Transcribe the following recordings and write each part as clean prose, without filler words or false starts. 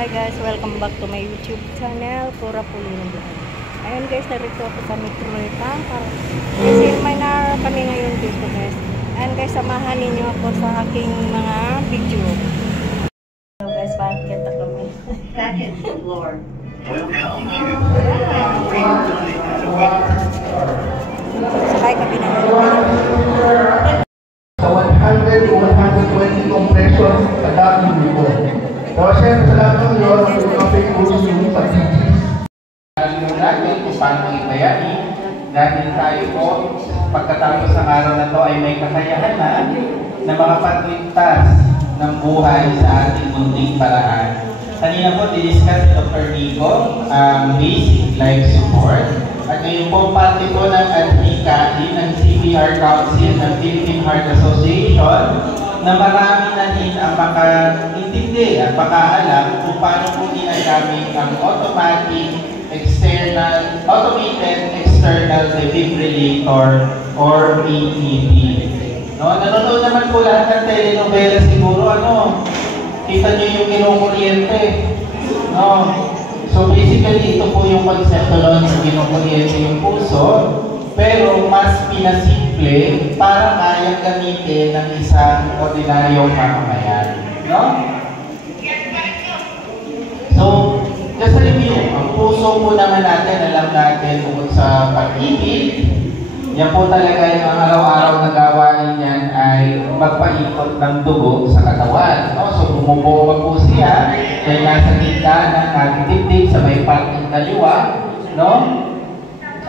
Hi guys, welcome back to my YouTube channel, Pura Pulino Vlog. Ayun guys, narito ako sa Metropolitan kasi may na kami ngayon dito guys. Ayun guys, samahan ninyo ako sa aking mga video. So guys, bakit kami? Second floor. Sakay kami na sa 100 to 120 compressions sa dating dito. So, syempre, salamat nyo sa topic po yung sa PGs. Alam natin kung paano ibayani dahil tayo po, pagkatapos ng araw na to ay may kakayahan na makapagligtas ng buhay sa ating munting paraan. Kanina po, diniscuss ni Dr. Nico ang basic life support. At ngayon po, parte po ng ADHICA, ng CPR Council, ng Philippine Heart Association, na marami na din ang makaintindi at makaalam kung paano po ginagamit ang automated external defibrillator or AED. No? Nanonood naman po lahat ng telenovela siguro, kita nyo yung kinukuryente. No? So basically, ito po yung konsepto nun sa kinukuryente yung puso, pero mas pinasimple para kayang gamitin ng isang ordinaryong mamamayan. No? So, just a review, ang puso po naman natin, alam natin bukod sa pag-ibig, yan po talaga yung araw-araw na gawain niyan ay magpaikot ng dugo sa katawan. No? So, bumubuo po siya dahil nasa gitna ng ating dibdib sa may parting kaliwa. No?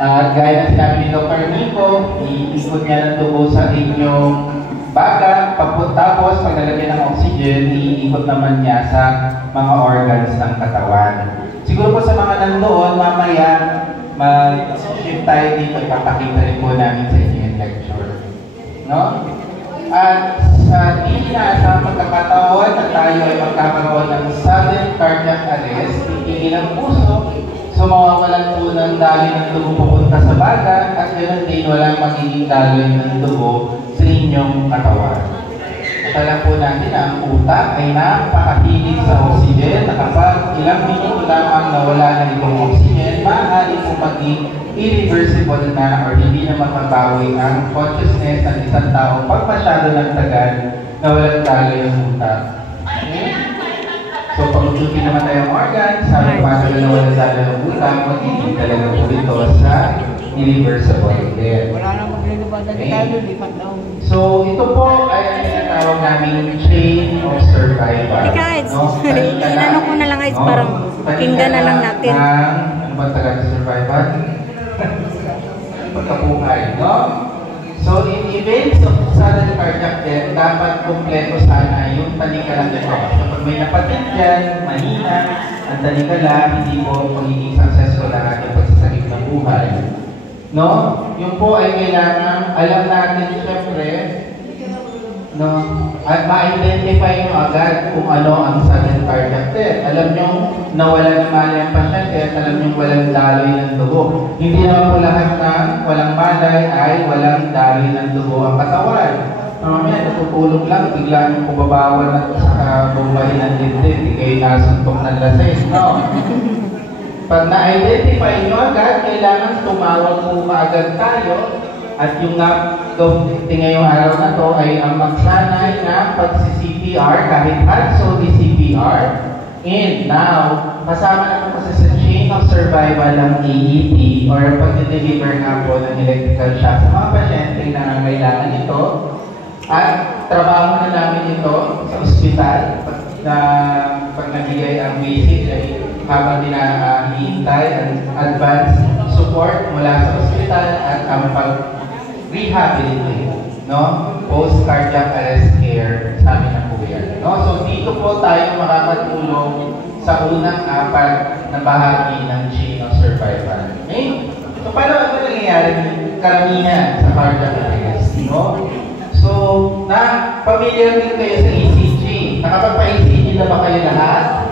Gaya na sinabi ni Dr. Nico, iikot niya ng dugo sa inyong baga, tapos pag nalagyan ng oxygen, iikot naman niya sa mga organs ng katawan. Siguro po sa mga nandoon, mamaya, mag-shift tayo dito, ipapakita rin po namin sa inyo yung lecture. No? At sa sa pagkakataon na tayo ay magkakaroon ng sudden cardiac arrest, titigil ang puso, so mawawalan po ng daloy ng dugo pupunta sa baga, at ganoon din walang magiging daloy ng dugo sa inyong katawan. At alam po natin na ang utak ay napakahilig sa oxygen, na kapag ilang minuto lamang nawala na itong oxygen, maaari po maging irreversible na or hindi na makabawi ang consciousness ng isang tao pag masyado ng tagal na walang daloy ang utak. Okay? So, pag-ututi naman tayong organ, sabi paano na walang daloy ang utak, magiging talaga po ito sa irreversible din. wala nang maglilibatan ni Carlo, lipat daw. So, ito po ay ang tinatawag namin chain of survival. Hey guys, inano ko na lang guys, parang pakinggan na lang natin. Ano ba talaga survival? Pagkabuhay, no? So, in events of sudden cardiac death, dapat kumpleto sana yung talikalang nito. Kapag may napatid dyan, mahina, ang talikala, hindi po magiging successful ang ating pagsasagip ng buhay. No? Yung po ay kailangan, alam natin siyempre, no? At ma-identify nyo agad kung ano ang sudden cardiac death. Alam nyo, nawala na malay ang pasyente at alam nyo walang daloy ng dugo. Hindi naman po lahat ng walang malay ay walang daloy ng dugo ang katawan. Mamaya, natutulog lang, bigla nyo pubabawan at sa buhay ng dibdib, di kayo nasuntok ng lasing. No? Pag na-identify nyo agad, kailangan tumawag po kaagad tayo. At yung ngayong araw na to ay ang magsanay na pag-CPR kahit also di CPR. And now, kasama na po kasi sa chain of survival ng AED or pag-deliver nga po ng electrical shock sa mga pasyente na nangangailangan nito. At trabaho na namin ito sa ospital na pag nagbigay ang basic ay habang hinihintay ang advanced support mula sa ospital at ang pag-rehabilitate, no? Post-cardiac arrest care, sabi na po yan. No? So dito po tayo makakatulong sa unang apat na bahagi ng chain of survival. Okay? So paano ano nangyayari karamihan sa cardiac arrest? No? So, familiar din kayo sa ECG. Nakapagpa-ECG na ba kayo lahat?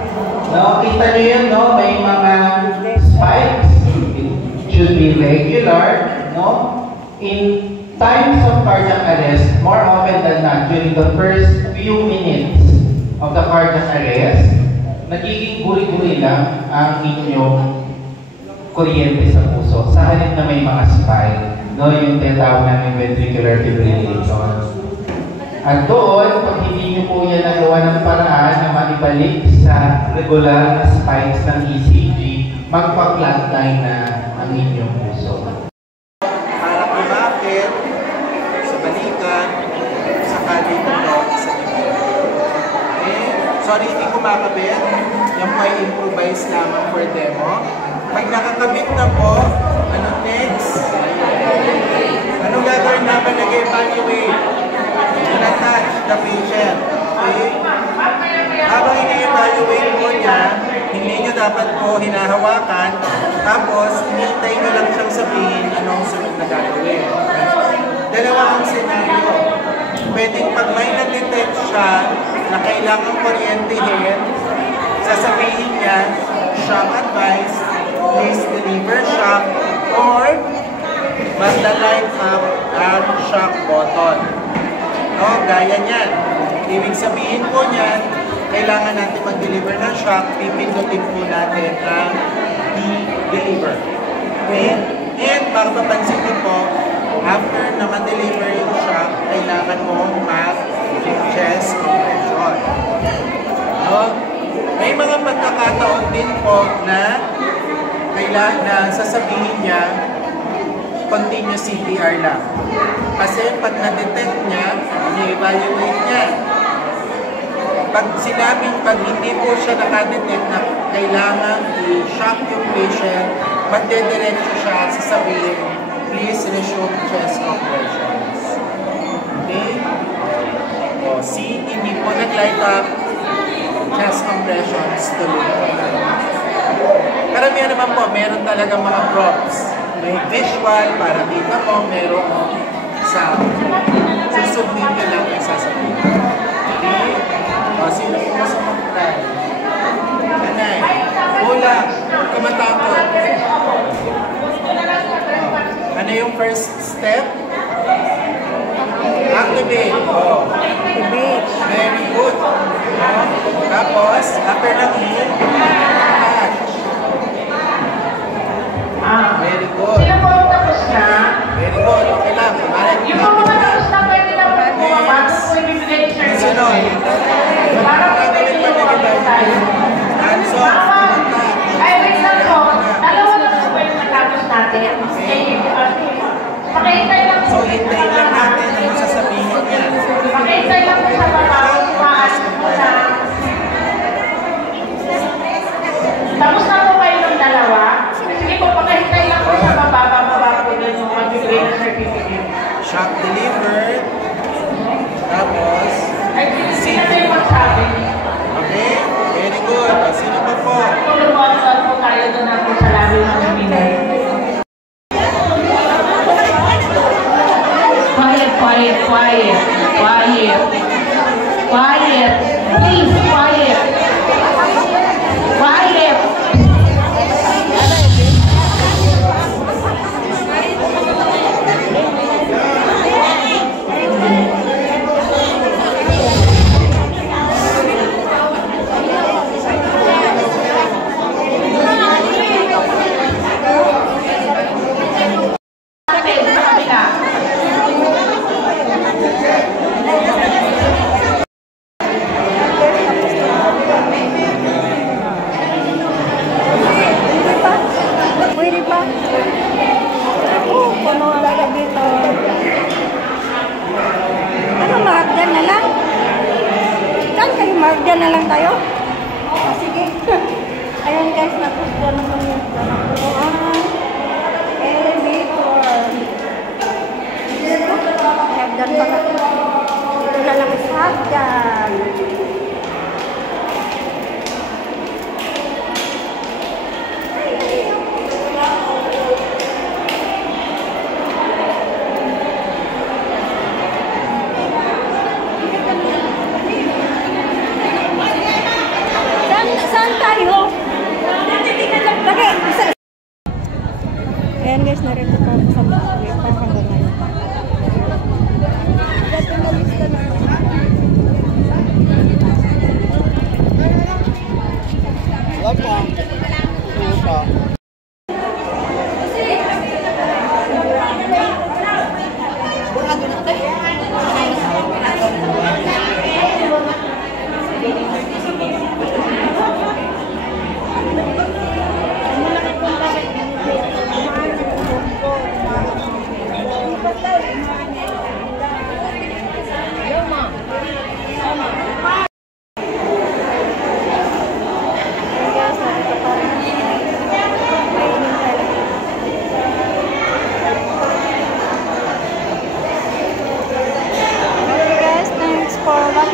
No? Kita nyo yun, no? May mga spikes. It should be regular, no? In times of cardiac arrest, more often than not, during the first few minutes of the cardiac arrest, nagiging guri-guri lang ang inyong kuryente sa puso. Sa halip na may mga spike, no, yung tinatawag namin ventricular fibrillator. At doon, pag hindi nyo po yan nagawa ng paraan na maibalik sa regular na spikes ng ECG, magpa-flatline na ang inyong puso. Para kumakit sa balikan, sa dito sa dibdib. Okay? Sorry, hindi kumakabit. Yan po ay improvise lamang for demo. Pag nakakabit na po, ano next? Anong gagawin naman nag-evaluate? Na-touch the patient. Okay? Habang ina-evaluate po niya, hindi nyo dapat po hinahawakan, tapos hinihintay nyo lang siyang sabihin anong sunod na gagawin. Dalawa ang senaryo. Pwedeng pag may na-detect siya na kailangan kuryentehin, sasabihin niya, shock advice, please deliver shock, or mag-light up ang shock button. No, gaya niyan. Ibig sabihin po niyan, kailangan natin mag-deliver ng shock, pipindutin po natin ang deliver. Okay? And mapapansin niyo po, after na ma-deliver yung shock, kailangan mo mag-chest compression. No? May mga pagkakataon din po na kailangan na sasabihin niya, continuous CPR lang. Kasi pag na-detect niya, i-evaluate niya. Pag sinabing, pag hindi po siya nakadetect na kailangan i-shock yung patient, magdediretso siya sasabihin, please resume chest compressions. Okay? O, see, hindi po nag-light up chest compressions tuloy. Karamihan naman po, meron talaga mga props. May visual para kita mo, meron sound. Susubmit nyo lang yung sasabihin. Okay? O, sino po sa mag-try? Nanay, kulang, kumatakot. Ano yung first step? Activate. Oh. Very good. Tapos, after ng hit, touch. Very good. Sino po tapos na? Very good. Okay lang. Yung po mga tapos na pwede na po bago po ibibigay yung service. Sunod. Para po pwede yung mga tayo. Hands off. Ay, wait lang po. Dalawa lang po yung natapos natin. Pakihintay lang po. So, hintay lang natin ang sasabihin niya. Pakihintay lang po sa baba. Tapos na po kayo ng dalawa. Sige po, pakihintay lang po sa baba. Bababa po din yung magbibigay ng certificate. Shock delivered. Tapos, Ay, sino na yung magsabi? okay? Very good. Sino pa po? Tulungan po tayo doon natin sa labi ng seminar. Quiet, quiet, quiet, quiet, quiet, please, quiet, quiet. Pwede pa? Oo, puno ang dito. Ano, mahagdan na lang? Saan kayo? Mahagdan na lang tayo? Ah, sige. Ayun guys, napusto naman yung punuan. Elevator. Hagdan pa na. Ito na lang sa hagdan. Saan tayo? Lagi. Ayan guys, narito po ako sa mga hanggang ngayon.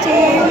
watching.